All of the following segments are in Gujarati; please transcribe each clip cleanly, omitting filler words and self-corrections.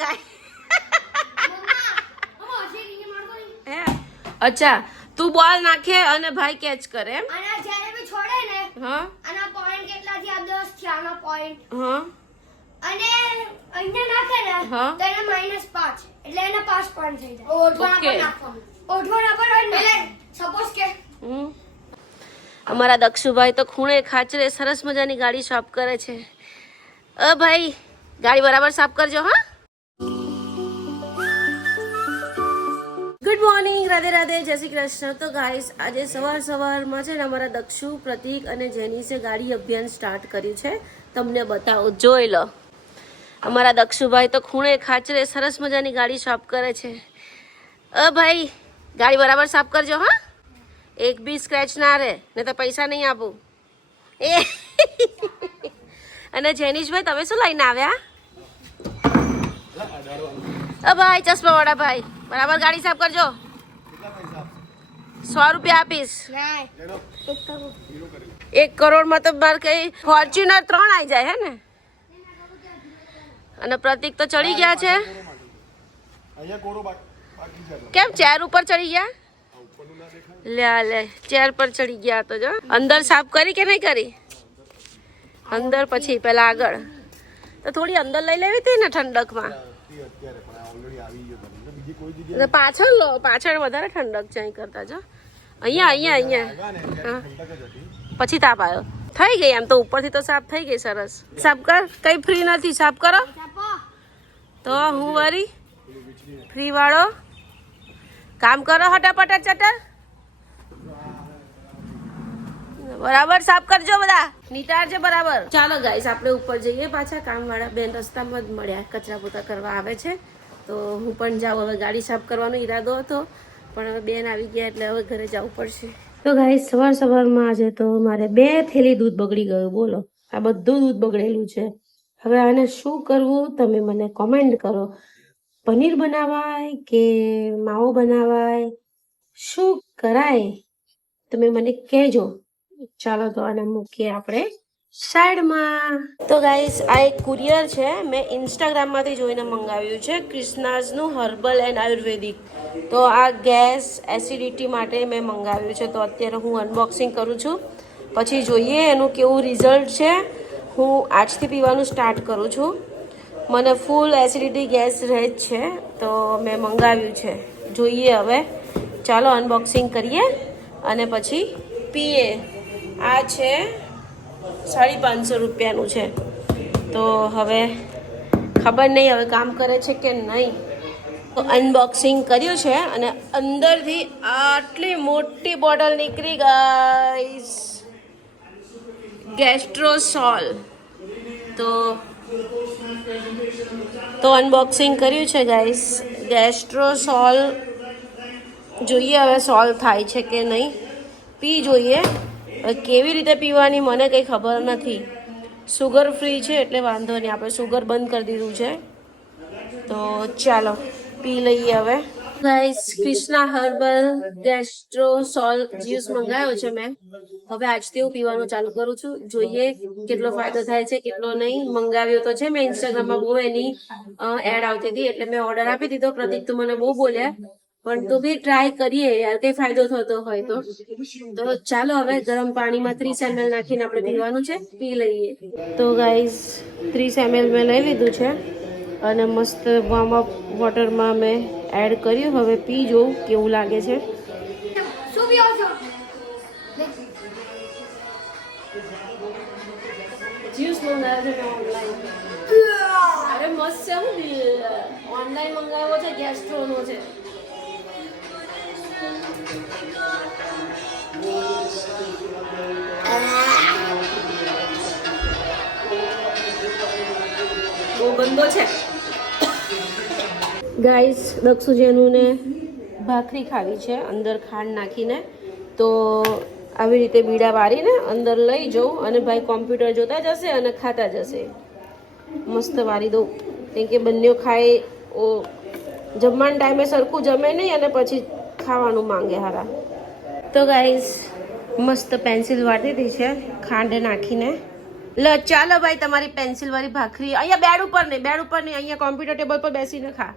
ગાય અચ્છા તું બોલ નાખે અને ભાઈ કેચ કરે એમ અને જ્યારે બી છોડે ને હા આના પોઈન્ટ કેટલા થયા 10 થયા આના પોઈન્ટ હા અને અહીંયા નાખે ને હા. તો એને -5 એટલે એને 5 પોઈન્ટ થઈ જાય ઓઠવાના પર નાખવાનું ઓઠવાના પર એટલે સપોઝ કે અમારા દક્ષુભાઈ તો ખૂણે ખાચરે સરસ મજાની ગાડી સાફ કરે છે ભાઈ ગાડી બરાબર સાફ કરજો હા ગુડ મોર્નિંગ રાધે રાધે જય શ્રી કૃષ્ણ તો ગાઈસ આજે સવારમાં છે ને અમારા દક્ષુ પ્રતિક અને જેનીસે ગાડી અભિયાન સ્ટાર્ટ કર્યું છે તમને બતાવો જોઈ લો અમારા દક્ષુભાઈ તો ખૂણે ખાચરે સરસ મજાની ગાડી સાફ કરે છે ભાઈ ગાડી બરાબર સાફ કરજો હા એક બી સ્ક્રેચ ના રહે ને તો પૈસા નહીં આપું એ અને જેનીશભાઈ તમે શું લઈને આવ્યા ભાઈ ચશ્મા વાળા ભાઈ બરાબર ગાડી સાફ કરજો 100 રૂપિયા આપીશ 1 કરોડમાં તો બાર કઈ ફોર્ચ્યુનર 3 આવી જાય હે ને અને પ્રતિક તો ચડી ગયા છે કેમ ચેર ઉપર ચડી ગયા લે ચેર પર ચડી ગયા તો જો અંદર સાફ કરી કે નહીં કરી અંદર પછી પેલા આગળ તો થોડી અંદર લઈ લેવી હતી ને ઠંડકમાં પાછળ લો પાછળ વધારે ઠંડક છે અહીં કરતા જો અહીંયા પછી તાપ આવ્યો થઈ ગઈ એમ તો ઉપરથી તો સાફ થઈ ગઈ સરસ સાફ કર કઈ ફ્રી નથી સાફ કરો તો હું વરી ફ્રી વાળો કામ કરો હટાપટ ચટર બરાબર સાફ કરજો બધા નિતારજો બરાબર ચાલો ગાઈસ આપણે ઉપર જઈએ પાછા કામવાળા બેન રસ્તામાં જ મળ્યા કચરા પોતા કરવા આવે છે તો હું પણ જાઉં હવે ગાડી સાફ કરવાનો ઈરાદો હતો પણ હવે બેન આવી ગયા એટલે હવે ઘરે જવું પડશે તો ગાઈસ સવારમાં આજે તો મારે 2 થેલી દૂધ બગડી ગયું બોલો આ બધું દૂધ બગડેલું છે હવે આને શું કરવું તમે મને કોમેન્ટ કરો પનીર બનાવાય કે માવો બનાવાય શું કરાય તમે મને કહેજો ચાલો તો આને મૂકીએ આપણે સાઈડમાં તો ગાઈસ આ એક કુરિયર છે મેં ઇન્સ્ટાગ્રામમાંથી જોઈને મંગાવ્યું છે ક્રિષ્નાઝનું હર્બલ એન્ડ આયુર્વેદિક તો આ ગેસ એસિડિટી માટે મેં મંગાવ્યું છે તો અત્યારે હું અનબોક્સિંગ કરું છું પછી જોઈએ એનું કેવું રિઝલ્ટ છે હું આજથી પીવાનું સ્ટાર્ટ કરું છું મને ફૂલ એસિડિટી ગેસ રહે જ છે તો મેં મંગાવ્યું છે જોઈએ હવે ચાલો અનબોક્સિંગ કરીએ અને પછી પીએ આ છે 550 રૂપિયાનું છે તો હવે ખબર નહીં હવે કામ કરે છે કે નહીં તો અનબોક્સિંગ કર્યું છે અને અંદરથી આટલી મોટી બોટલ નીકળી ગાઈસ ગેસ્ટ્રોસોલ તો અનબોક્સિંગ કર્યું છે ગાઈસ ગેસ્ટ્રોસોલ જોઈએ હવે સોલ્વ થાય છે કે નહીં પી જોઈએ કેવી રીતે પીવાની મને કંઈ ખબર નથી સુગર ફ્રી છે એટલે વાંધો નહીં આપણે સુગર બંધ કરી દીધું છે તો ચાલો પી લઈએ હવે ગાઈસ ક્રિષ્ના હર્બલ ગેસ્ટ્રોસોલ જ્યુસ મંગાવ્યો છે મેં હવે આજથી હું પીવાનું ચાલુ કરું છું જોઈએ કેટલો ફાયદો થાય છે કેટલો નહીં મંગાવ્યો તો છે મેં ઇન્સ્ટાગ્રામમાં બહુ એની એડ આવતી હતી એટલે મેં ઓર્ડર આપી દીધો પ્રતિક તો મને બહુ બોલ્યા પણ તો બી ટ્રાય કરીએ યાર કઈ ફાયદો થતો હોય તો ચાલો હવે ગરમ પાણીમાં 30 ml નાખીને આપણે પીવાનું છે પી લઈએ તો ગાઈઝ 30 ml મેં લઈ લીધું છે અને મસ્ત વોર્મ અપ વોટરમાં મેં એડ કર્યું હવે પી જોઉં કેવું લાગે છે જ્યુસ મંગાવ્યો છે ઓનલાઈન અરે મસ્ત છે ઓનલાઈન મંગાવ્યો છે ગેસ્ટ્રોનો છે બહુ ગંદો છે ગાઈસ દક્ષુ જેનુને ભાખરી ખાવી છે અંદર ખાંડ નાખીને તો આવી રીતે બીડા વારીને અંદર લઈ જાઉં અને ભાઈ કોમ્પ્યુટર જોતા જશે અને ખાતા જશે મસ્ત વારી દઉં કેમ કે બંને ખાય જમવાના ટાઈમે સરખું જમે નહીં અને પછી ખાવાનું માંગે હારા તો ગાઈઝ મસ્ત પેન્સિલ વાટી દીધી છે ખાંડ નાખીને લ ચાલો ભાઈ તમારી પેન્સિલ વાળી ભાખરી અહીંયા બેડ ઉપર નહીં અહીંયા કોમ્પ્યુટર ટેબલ પર બેસીને ખા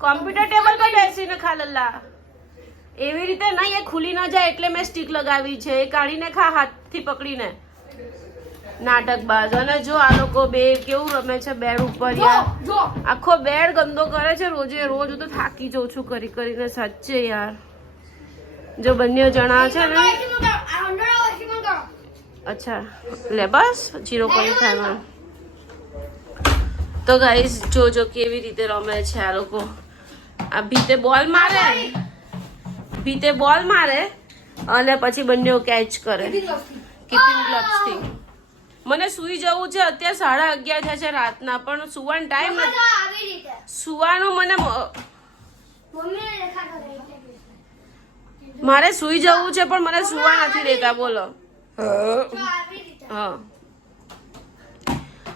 કોમ્પ્યુટર ટેબલ પર બેસીને ખા લલ્લા એવી રીતે નહીં એ ખુલી ના જાય એટલે મેં સ્ટીક લગાવી છે એ કાઢીને ખા હાથથી પકડીને નાટક બાજ અને જો આ લોકો બે કેવું રમે છે બેડ ઉપર યાર આખો બેડ ગંદો કરે છે રોજ હું તો થાકી જાઉં છું કરીને સાચે યાર જો બંને જણા છે ને અચ્છા લે બસ 0.5 તો ગાઈસ જોજો કેવી રીતે રમે છે આ લોકો આ ભીતે બોલ મારે અને પછી બંને કેચ કરે કીપિંગ ગ્લવ્સ થી મને સુઈ જવું છે અત્યારે 11:30 થયા છે રાતના પણ સુવાનો ટાઈમ નથી સુવાનું મને મારે સુઈ જવું છે પણ મને સુવા નથી દેતા બોલો હા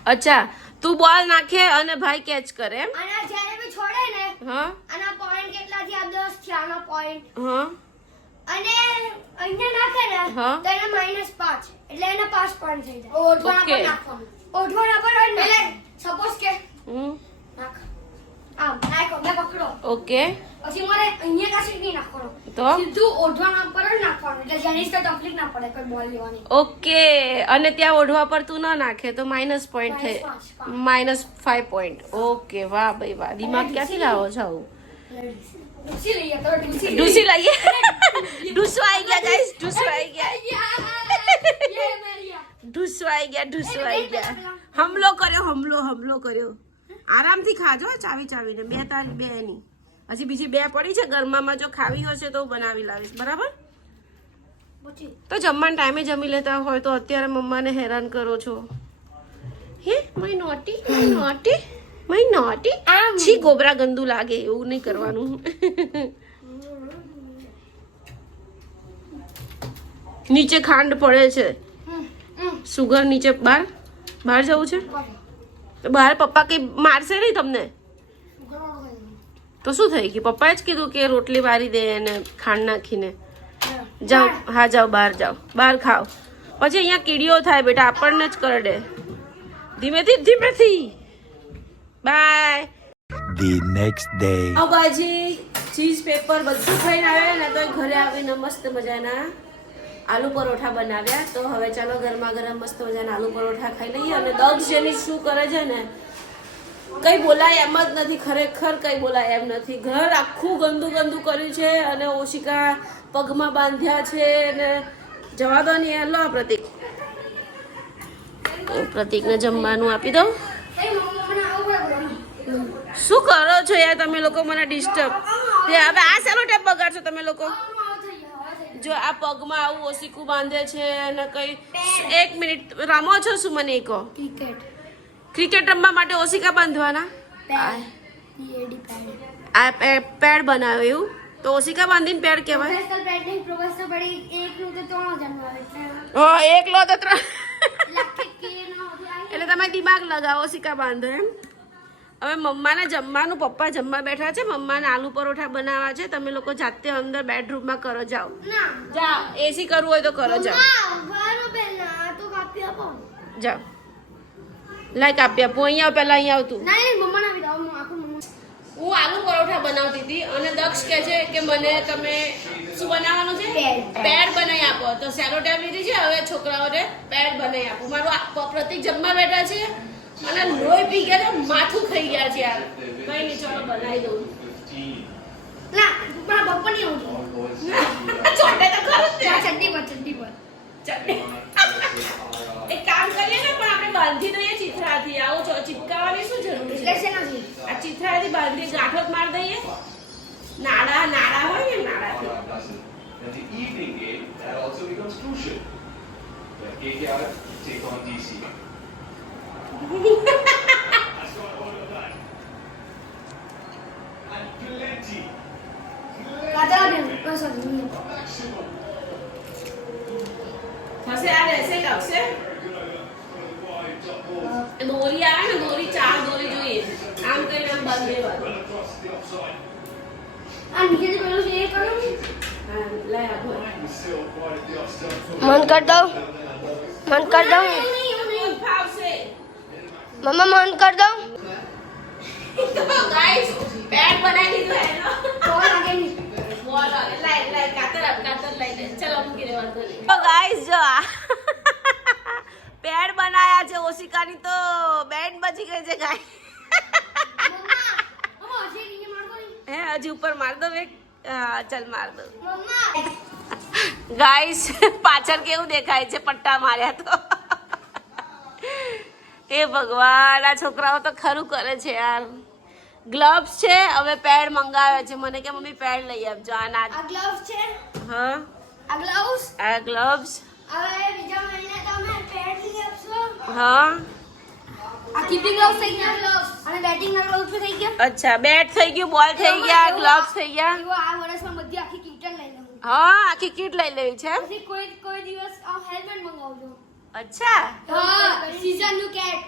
અચ્છા તું બોલ નાખે અને ભાઈ કેચ કરે એમ અને જ્યારે બી છોડે ને હા આના પોઈન્ટ કેટલા થયા 10 થયા આનો પોઈન્ટ હા અને અહીંયા નાખે ને હા. તો એને -5 એટલે એને 5 પોઈન્ટ થઈ જાય ઓઢવાના પર નાખવાનું ઓઢવાના પર એટલે સપોઝ કે નાખ આમ નાખો મેં પકડો ઓકે પછી મારે અહીંયા કાશી નહીં નાખવાનો તો સીધું ઓઢવાના પર જ નાખવાનું એટલે જેની તો તકલીફ ના પડે કોઈ બોલ લેવાની ઓકે અને ત્યાં ઓઢવા પર તું ન નાખે તો માઇનસ પોઈન્ટ થઈ -5 પોઈન્ટ ઓકે વાહ ભાઈ વાહ દિમાગ ક્યાંથી લાવો છો આવું ડૂસી લઈએ તો ડૂસી લઈએ ડૂસો આવી ગયા ગાઈસ ડૂસો આવી ગયા ઢૂસો આવી ગયા હમલો કર્યો આરામથી ખાજો ચાવીને બે તારી બે ની હજી બીજી બે પડી છે ગરમામાં જો ખાવી હશે તો બનાવી લાવીશ બરાબર તો જમવાના ટાઈમે જમી લેતા હોય તો અત્યારે મમ્માને હેરાન કરો છો હે માય નોટી છી ગોબરા ગંદુ લાગે એવું નહીં કરવાનું નીચે ખાંડ પડે છે સુગર નીચે બહાર જવું છે તો બહાર પપ્પા કઈ મારશે નહીં તમને તો શું થઈ ગયું પપ્પાએ જ કીધું કે રોટલી વારી દે અને ખાંડ નાખીને જાઓ હા જાઓ બહાર ખાઓ પછી અહીંયા કીડીઓ થાય બેટા આપણને જ કરડે ધીમેથી bye The next day. Pav bhaji cheese pepper બધું ખાઈને આવ્યા ને તો ઘરે આવીને મસ્ત મજાના આલુ પરોઠા બનાવ્યા તો હવે ચાલો ગરમા ગરમ મસ્ત મજાના આલુ પરોઠા ખાઈ લઈએ અને દક્ષ જેની શું કરે છે ને કઈ બોલાય એમ જ નથી ખરેખર કઈ બોલાય એમ નથી ઘર આખું ગંદુ કર્યું છે અને ઓશિકા પગમાં બાંધ્યા છે અને જવા દો ને લો પ્રતિકને જમવાનું આપી દઉં શું કરો છો યાર તમે લોકો મને ડિસ્ટર્બ હવે આ સેલો ટેપ બગાડશો તમે લોકો જો આ પગમાં આવું ઓશિકું બાંધે છે અને કઈ 1 મિનિટ રમો છો શું મને કહો ક્રિકેટ રમવા માટે ઓશિકા બાંધવાના આ પેડ બનાવે એવું તો ઓશિકા બાંધીને પેડ કહેવાય એક લો તો 3 એટલે તમે દિમાગ લગાવો ઓશિકા બાંધો એમ હવે મમ્માને જમવાનું પપ્પા જમવા બેઠા છે મમ્માને આલુ પરોઠા બનાવવા છે તમે લોકો જાતે અંદર બેડરૂમમાં કરો જાઓ એસી કરવું હોય તો કરો જાઓ લાઈક આપી આપું અહીંયા પહેલા અહીંયા આવતું હું આલુ પરોઠા બનાવતી હતી અને દક્ષ કહે છે કે મને તમે શું બનાવવાનું છે પેડ બનાવી આપો તો સેલો ટેપ લીધી છે હવે છોકરાઓને પેડ બનાવી આપું મારું પ્રતિક જમવા બેઠા છે અને લોહી પી ગયા છે માથું ખાઈ ગયા છે યાર કઈ નહીં ચાલો બનાવી દઉં એક કામ કરીએ ને પણ આપણે બાંધી દઈએ ચિથરાથી આવું ચિપકાવાની શું જરૂર છે આ ચિથરાથી બાંધી ગાંઠો માર દઈએ નાડા હોય ને નાડાથી And the evening game, that also becomes crucial. When KKR take on DC. And plenty. થશે આ રહેશે કાપશે દોરી આવે ને દોરી 4 દોરી જોઈએ આમ કરીને આમ બાંધી દેવાનું મન કર દો મન કર દઉં ફાવશે મમ્મા મન કર દઉં ગાઈસ બેડ બનાવી દીધું એનો કોણ આગે નહીં બોલ લાઈ કાતર લઈ લે ચલો મૂકી દે વાંધો નહીં તો ગાઈસ જો આ બેડ બનાયા છે ઓશિકાની તો બેડ બચી ગઈ છે ગાઈસ મમ્મા હજી નીચે માર દો હે હજી ઉપર માર દો એક હા ચાલ માર દો મમ્મા ગાઈસ પાછળ કેવું દેખાય છે પટ્ટા માર્યા તો એ ભગવાન આ છોકરાઓ તો ખરું કરે છે યાર ગ્લવ્સ છે હવે પેડ મંગાવ્યા છે મને કે મમ્મી પેડ લઈ આપજો આ ના આ ગ્લવ્સ છે હા આ ગ્લવ્સ આ ગ્લવ્સ હવે બીજા મહિને તમે પેડ લઈ આપશો હા આ કીપિંગ ગ્લવ્સ થઈ ગયા ગ્લવ્સ અને બેટિંગ ના ગ્લવ્સ થઈ ગયા અચ્છા બેટ થઈ ગયું બોલ થઈ ગયા ગ્લવ્સ થઈ ગયા એવો આ વર્ષમાં બધી આખી કીટ લઈ લઉં હા આખી કીટ લઈ લેવી છે પછી કોઈ દિવસ આ હેલ્મેટ મંગાવજો અચ્છા હા સીઝન નું કેટ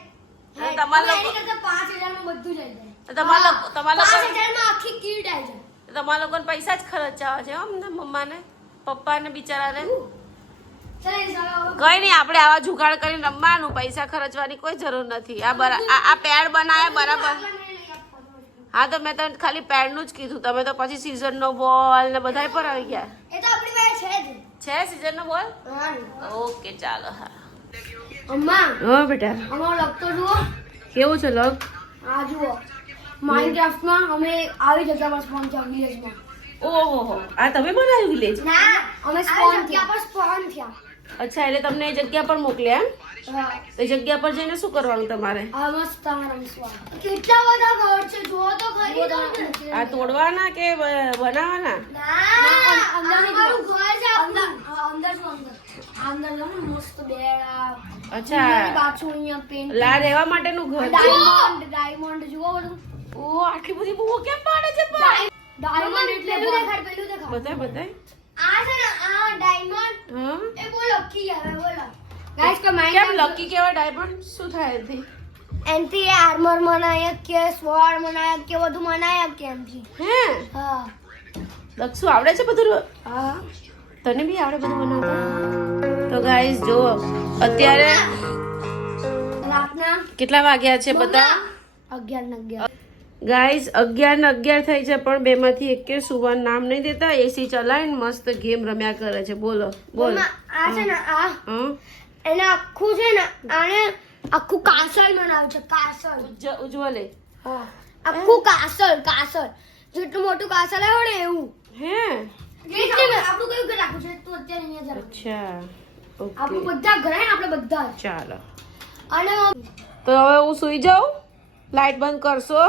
અને તમારા લોકો- એની કરતા 5000 માં બધું જઈ જાય તો તમારા લોકો 5000 માં આખી કીટ આવી જાય તમારા લોકોને પૈસા જ ખર્ચાવા છે અમને મમ્માને પપ્પાને બિચારાને ચાલ એ સારા કઈ નહીં આપણે આવા જુગાડ કરીને રમવાનું પૈસા ખર્ચવાની કોઈ જરૂર નથી આ પેડ બનાવ્યા બરાબર હા તો મેં તને ખાલી પેડનું જ કીધું તમે તો પછી સીઝનનો બોલ ને બધાય પર આવી ગયા એ તો આપણી પાસે છે જ છે સીઝનનો બોલ હા ઓકે ચાલો હા અમ્મા હા બેટા અમારો લગતો જુઓ કેવું છે લગ આ જુઓ માઇનક્રાફ્ટમાં અમે આવી જગ્યા પર સ્પોન થયા વિલેજમાં ઓહો આ તમે બનાવ્યું વિલેજ ના અમે સ્પોન થયા પર સ્પોન થયા અચ્છા એટલે તમને એ જગ્યા પર મોકલ્યા એમ હા એ જગ્યા પર જઈને શું કરવાનું તમારે આ મસ્ત તમારા વિશ્વાસ કેટલા બધા ઘર છે જુઓ તો ખરી આ તોડવાના કે બનાવવાના ના અંદર અમારું ઘર છે અંદર અંદર જો અંદર જો મસ્ત બેડા અચ્છા બાથરૂમ અહીંયા પેન્ટ લા રહેવા માટેનું ઘર છે ડાયમંડ જુઓ બધું ઓ આટલી બધી બહુ કેમ પાડે છે પણ ડાયમંડ એટલે પેલું દેખાડ બતાય બતાય આ છે ને આ ડાયમંડ હા એ બહુ લકી આવે બોલો ગાઈસ તો કેમ લકી કેવા ડાયમંડ શું થાય એથી એનથી આર્મર બનાયા કે સ્વોર્ડ બનાયા કે બધું બનાયા કે એમથી હે હા લક્ષુ આવડે છે બધું હા તને બી આવડે બધું બનાવતા તો ગાઈસ જો અત્યારે રાતના કેટલા વાગ્યા છે બધા 11 ગાઈસ 11 થઈ છે પણ બેમાંથી એકે સુવાનું નામ નહીં દેતા એસી ચલાવીને મસ્ત ગેમ રમ્યા કરે છે બોલો બોલ આ છે ને આ હા એને આખું છે ને આને આખું કાસલ બનાવ્યું છે કાસલ ઉજ્જવલે હા આખું કાસલ જેટલું મોટું કાસલ આવે ને એવું હે આપણું કયું ઘર રાખવું છે તું અત્યારે અહીંયા જા અચ્છા આપણું ઓકે બધા ઘર હે ને આપણે બધા જ. ચાલો અને તો હવે હું સુઈ જાઉં લાઈટ બંધ કરશો